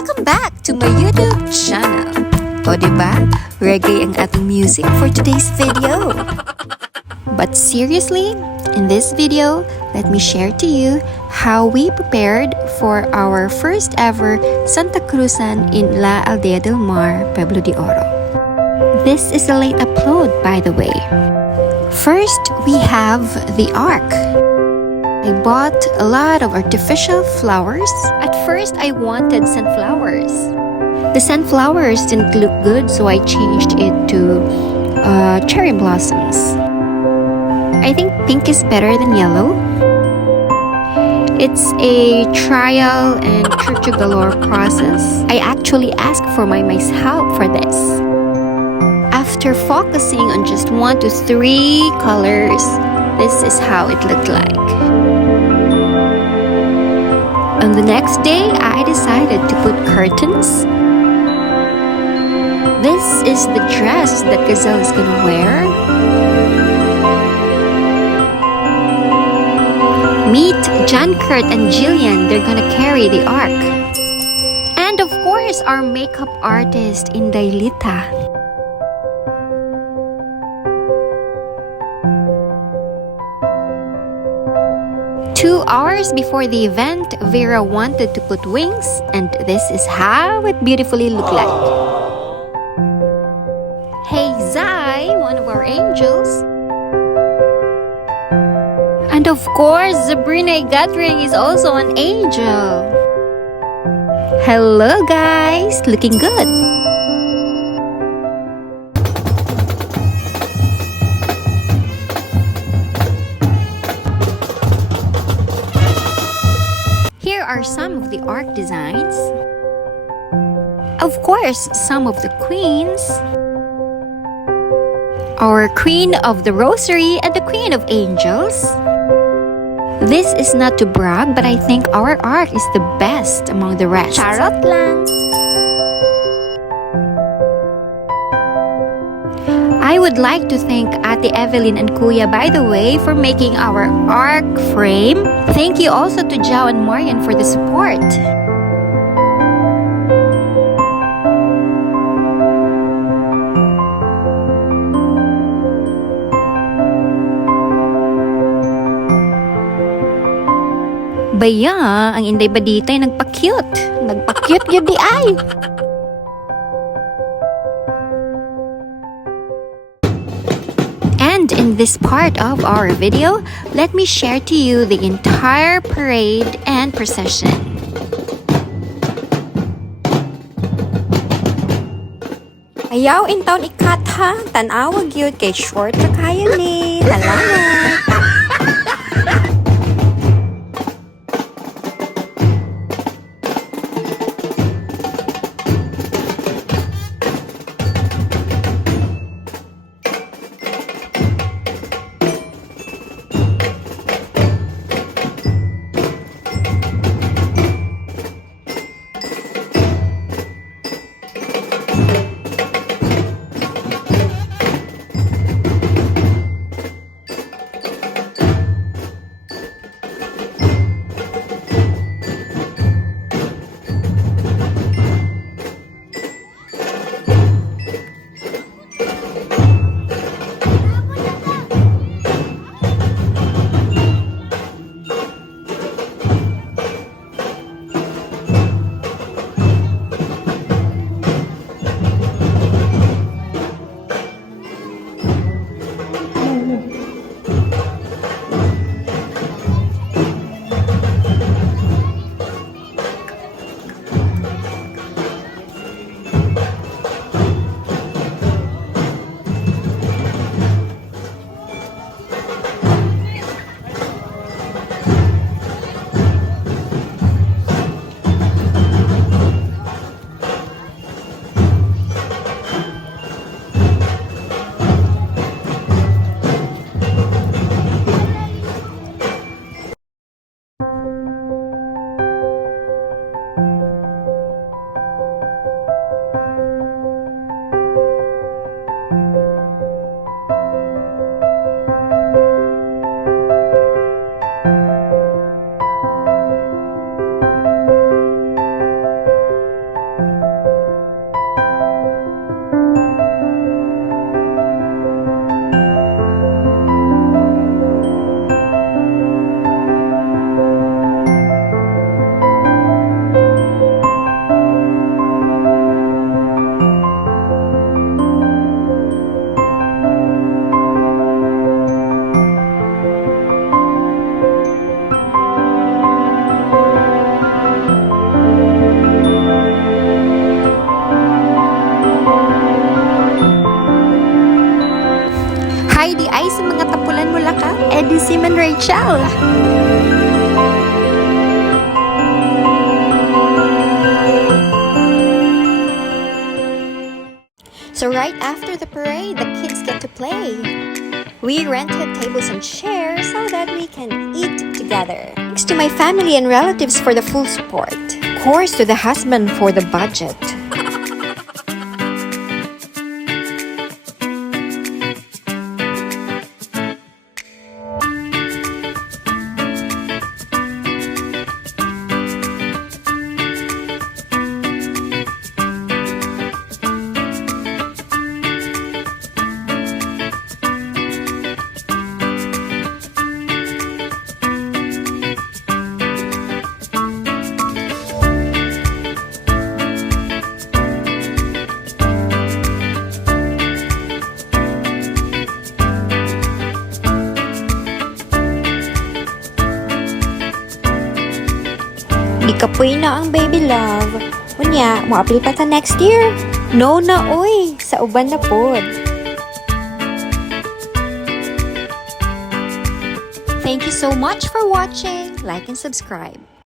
Welcome back to my YouTube channel. O diba? Reggae ang ating music for today's video. But seriously, in this video, let me share to you how we prepared for our first ever Santa Cruzan in La Aldea del Mar, Pueblo de Oro. This is a late upload, by the way. First, we have the ark. I bought a lot of artificial flowers. At first, I wanted sunflowers. The sunflowers didn't look good, so I changed it to cherry blossoms. I think pink is better than yellow. It's a trial and true galore process. I actually asked for my help for this. After focusing on just 1 to 3 colors, this is how it looked like. On the next day, I decided to put curtains. This is the dress that Gazelle is gonna wear. Meet John, Kurt, and Jillian. They're gonna carry the ark. And of course, our makeup artist, Indaylita. 2 hours before the event, Vera wanted to put wings, and this is how it beautifully looked like. Hey Zai, one of our angels. And of course, Sabrina Gathering is also an angel. Hello guys, looking good. Here are some of the ark designs. Of course, some of the queens. Our Queen of the Rosary and the Queen of Angels. This is not to brag, but I think our ark is the best among the rest. Charot lang! I would like to thank Ate Evelyn and Kuya, by the way, for making our ark frame. Thank you also to Jao and Marian for the support. Baya, ang Inday Badita ay nagpa-cute. Nagpa-cute yun di ay. And in this part of our video, let me share to you the entire parade and procession. Ayaw in taon ikat ha, tanawag yun kay short na kaya ni. Salamat! Hi di ay sa mga tapulan mula ka, Eddie Simon Rachel. So right after the parade, the kids get to play. We rented tables and chairs so that we can eat together. Thanks to my family and relatives for the full support. Of course, to the husband for the budget. Ikapoy na ang baby love. Unya, mo-apil pa ta next year. No na, oy. Sa uban na pod. Thank you so much for watching. Like and subscribe.